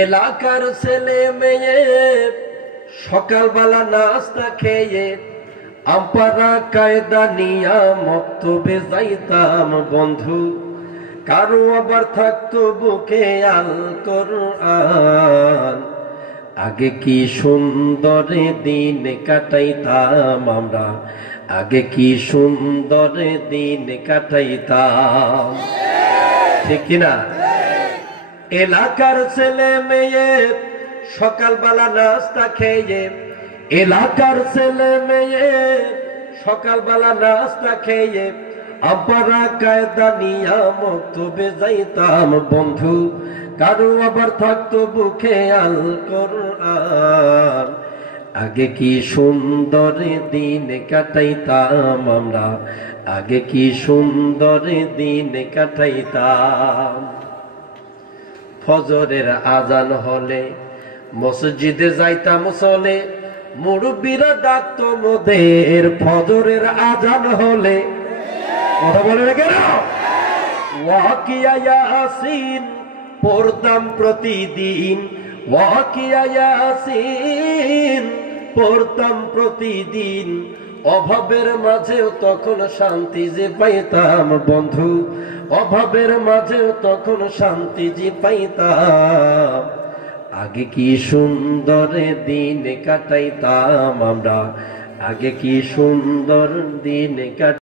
এলাকার ছেলে মেয়ে সকালবেলা নাস্তা খেয়ে আমরা কায়দা নিয়া মক্তবে যাইতাম বন্ধু। কারো আবার থাকতো বুকে আল কোরআন। আগে কি সুন্দর দিন কাটাইতাম আমরা, আগে কি সুন্দর দিন কাটাইতাম, ঠিক কিনা? এলাকার ছেলে মেয়ে সকালবেলা নাস্তা খেয়ে, এলাকার ছেলে মেয়ে সকালবেলা নাস্তা খেয়ে আমরা কায়দা নিয়া মক্তবে যাইতাম বন্ধু। কারো আবার থাকতো বুকে আল কোরআন। আগে কি সুন্দর দিন কাটাইতাম আমরা, আগে কি সুন্দর দিন কাটাইতাম। ফজরের আজান হলে মসজিদে যাইতাম চলে, মুরব্বীরা ডাকতো মোদের। ফজরের আজান হলে কথা বলে না কেন? ওয়াকিয়া ইয়াসিন পড়তাম প্রতিদিন, ওয়াকিয়া ইয়াসিন পড়তাম প্রতিদিন। অভাবের মাঝেও তখন শান্তি যে পাইতাম বন্ধু, অভাবের মাঝেও তখন শান্তি যে পাইতাম। আগে কি সুন্দর দিন কাটাইতাম আমরা, আগে কি সুন্দর দিন কাটাইতাম।